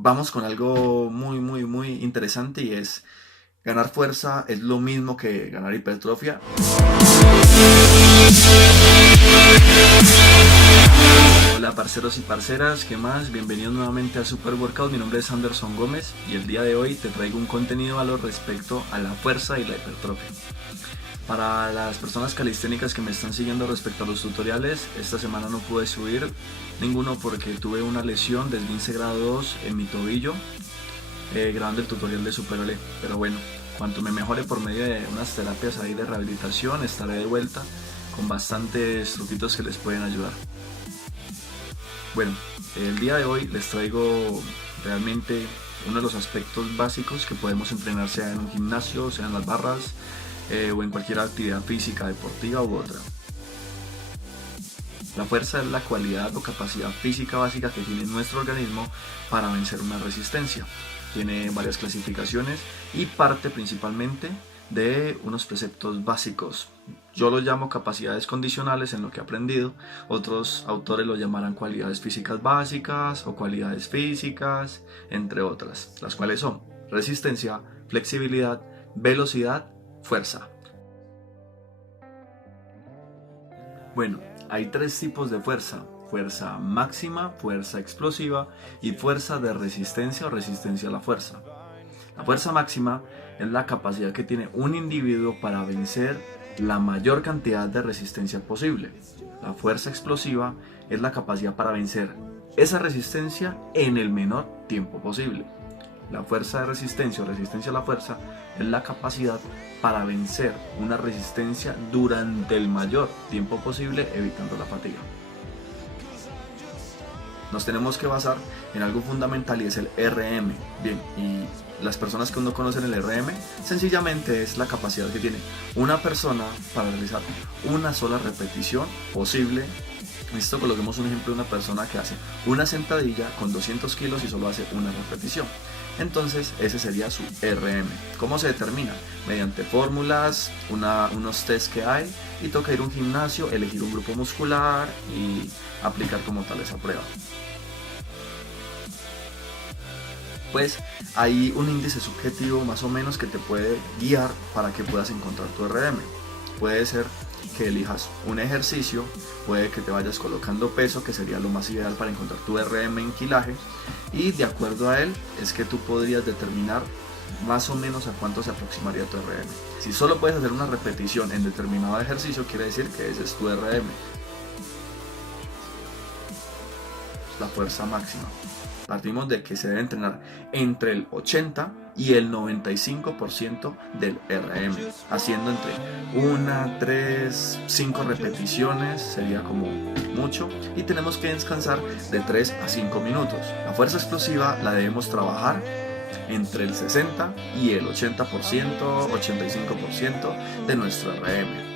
Vamos con algo muy interesante y es ganar fuerza es lo mismo que ganar hipertrofia. Hola parceros y parceras, ¿qué más? Bienvenidos nuevamente a Super Workout. Mi nombre es Anderson Gómez y el día de hoy te traigo un contenido de valor respecto a la fuerza y la hipertrofia. Para las personas calisténicas que me están siguiendo respecto a los tutoriales, esta semana no pude subir ninguno porque tuve una lesión de esguince grado 2 en mi tobillo grabando el tutorial de Super Ole. Pero bueno, cuanto me mejore por medio de unas terapias ahí de rehabilitación, estaré de vuelta con bastantes truquitos que les pueden ayudar. Bueno, el día de hoy les traigo realmente uno de los aspectos básicos que podemos entrenar, sea en un gimnasio, sea en las barras, o en cualquier actividad física, deportiva u otra. La fuerza es la cualidad o capacidad física básica que tiene nuestro organismo para vencer una resistencia. Tiene varias clasificaciones y parte principalmente de unos preceptos básicos. Yo los llamo capacidades condicionales en lo que he aprendido. Otros autores lo llamarán cualidades físicas básicas o cualidades físicas, entre otras, las cuales son resistencia, flexibilidad, velocidad, fuerza. Bueno, hay tres tipos de fuerza: fuerza máxima, fuerza explosiva y fuerza de resistencia o resistencia a la fuerza. La fuerza máxima es la capacidad que tiene un individuo para vencer la mayor cantidad de resistencia posible. La fuerza explosiva es la capacidad para vencer esa resistencia en el menor tiempo posible. La fuerza de resistencia o resistencia a la fuerza es la capacidad para vencer una resistencia durante el mayor tiempo posible, evitando la fatiga. Nos tenemos que basar en algo fundamental y es el RM. Bien, y las personas que no conocen el RM, sencillamente es la capacidad que tiene una persona para realizar una sola repetición posible. Listo, coloquemos un ejemplo de una persona que hace una sentadilla con 200 kilos y solo hace una repetición. Entonces ese sería su RM. ¿Cómo se determina? Mediante fórmulas, unos tests que hay, y toca ir a un gimnasio, elegir un grupo muscular y aplicar como tal esa prueba. Pues hay un índice subjetivo más o menos que te puede guiar para que puedas encontrar tu RM. Puede ser que elijas un ejercicio, puede que te vayas colocando peso, que sería lo más ideal para encontrar tu RM en kilaje, y de acuerdo a él es que tú podrías determinar más o menos a cuánto se aproximaría tu RM. Si solo puedes hacer una repetición en determinado ejercicio, quiere decir que ese es tu RM. La fuerza máxima. Partimos de que se debe entrenar entre el 80 y el 95% del RM, haciendo entre 1, 3, 5 repeticiones, sería como mucho, y tenemos que descansar de 3 a 5 minutos. La fuerza explosiva la debemos trabajar entre el 60 y el 80%, 85% de nuestro RM.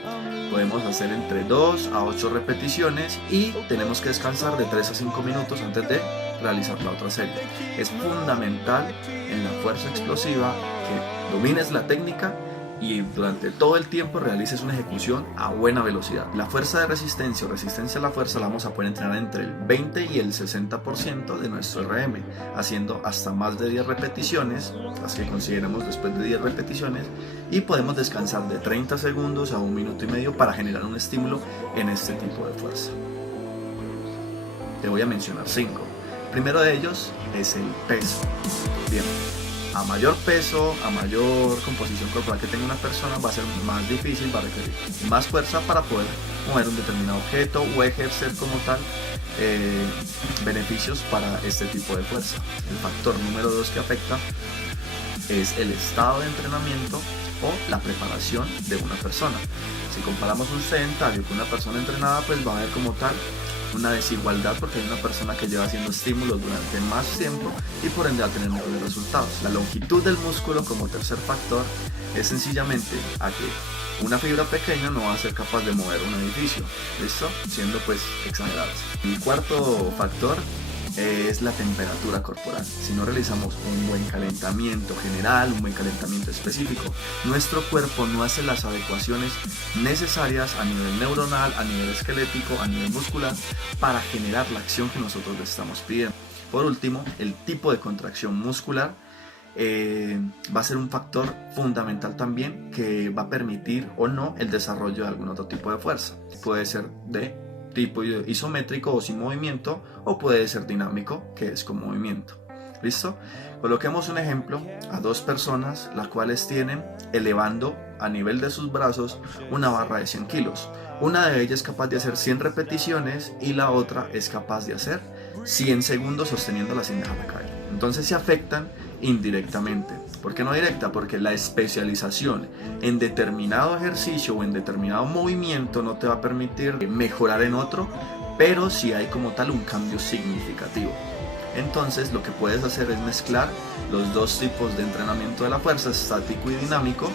Podemos hacer entre 2 a 8 repeticiones y tenemos que descansar de 3 a 5 minutos antes de realizar la otra serie. Es fundamental en la fuerza explosiva que domines la técnica y durante todo el tiempo realices una ejecución a buena velocidad. La fuerza de resistencia o resistencia a la fuerza la vamos a poder entrenar entre el 20 y el 60% de nuestro RM, haciendo hasta más de 10 repeticiones, las que consideremos después de 10 repeticiones, y podemos descansar de 30 segundos a 1 minuto y medio para generar un estímulo en este tipo de fuerza. Te voy a mencionar 5. El primero de ellos es el peso. Bien, a mayor peso, a mayor composición corporal que tenga una persona, va a ser más difícil, va a requerir más fuerza para poder mover un determinado objeto o ejercer como tal beneficios para este tipo de fuerza. El factor número 2 que afecta es el estado de entrenamiento o la preparación de una persona. Si comparamos un sedentario con una persona entrenada, pues va a haber como tal una desigualdad, porque hay una persona que lleva haciendo estímulos durante más tiempo y por ende va a tener mejores resultados. La longitud del músculo como tercer factor es sencillamente a que una fibra pequeña no va a ser capaz de mover un edificio, ¿listo? Siendo pues exagerados. El cuarto factor es la temperatura corporal. Si no realizamos un buen calentamiento general, un buen calentamiento específico, nuestro cuerpo no hace las adecuaciones necesarias a nivel neuronal, a nivel esquelético, a nivel muscular, para generar la acción que nosotros le estamos pidiendo. Por último, el tipo de contracción muscular va a ser un factor fundamental también que va a permitir o no el desarrollo de algún otro tipo de fuerza. Puede ser de tipo isométrico o sin movimiento, o puede ser dinámico, que es con movimiento. ¿Listo? Coloquemos un ejemplo a dos personas las cuales tienen elevando a nivel de sus brazos una barra de 100 kilos. Una de ellas es capaz de hacer 100 repeticiones y la otra es capaz de hacer 100 segundos sosteniéndola sin dejarla caer. Entonces se afectan indirectamente. ¿Por qué no directa? Porque la especialización en determinado ejercicio o en determinado movimiento no te va a permitir mejorar en otro, pero sí hay como tal un cambio significativo. Entonces lo que puedes hacer es mezclar los dos tipos de entrenamiento de la fuerza, estático y dinámico,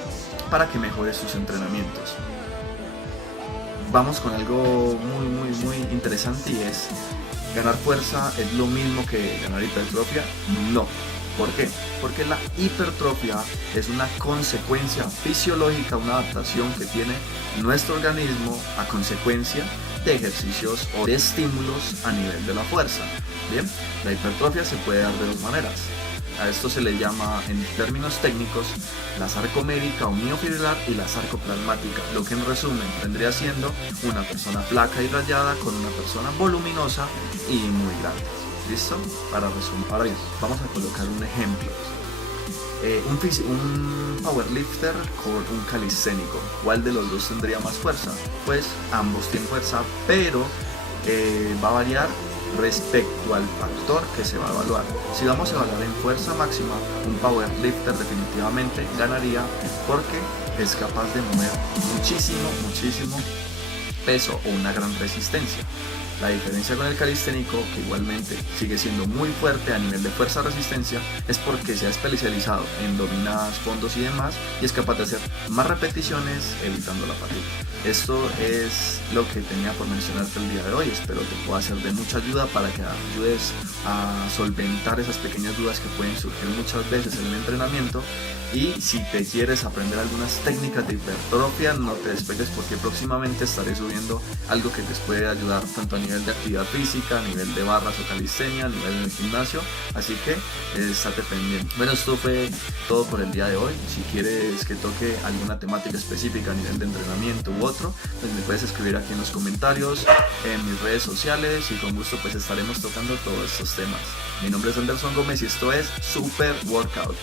para que mejores tus entrenamientos. Vamos con algo muy interesante, y es: ¿ganar fuerza es lo mismo que ganar hipertrofia? No. ¿Por qué? Porque la hipertrofia es una consecuencia fisiológica, una adaptación que tiene nuestro organismo a consecuencia de ejercicos o de estímulos a nivel de la fuerza. Bien, la hipertrofia se puede dar de dos maneras. A esto se le llama, en términos técnicos, la sarcomérica o miofibrilar y la sarcoplasmática, lo que en resumen vendría siendo una persona flaca y rayada con una persona voluminosa y muy grande. ¿Listo? Para resumir, ahora bien, vamos a colocar un ejemplo. Un powerlifter con un calisténico. ¿Cuál de los dos tendría más fuerza? Pues ambos tienen fuerza, pero va a variar respecto al factor que se va a evaluar. Si vamos a evaluar en fuerza máxima, un powerlifter definitivamente ganaría porque es capaz de mover muchísimo peso o una gran resistencia. La diferencia con el calisténico, que igualmente sigue siendo muy fuerte a nivel de fuerza-resistencia, es porque se ha especializado en dominadas, fondos y demás, y es capaz de hacer más repeticiones evitando la fatiga. Esto es lo que tenía por mencionarte el día de hoy. Espero que pueda ser de mucha ayuda para que ayudes a solventar esas pequeñas dudas que pueden surgir muchas veces en el entrenamiento. Y si te quieres aprender algunas técnicas de hipertrofia, no te despegues, porque próximamente estaré subiendo algo que te puede ayudar tanto a nivel de actividad física, a nivel de barras o calistenia, a nivel del gimnasio, así que estate pendiente. Bueno, esto fue todo por el día de hoy. Si quieres que toque alguna temática específica a nivel de entrenamiento u otro, pues me puedes escribir aquí en los comentarios, en mis redes sociales, y con gusto pues estaremos tocando todos estos temas. Mi nombre es Anderson Gómez y esto es Super Workout.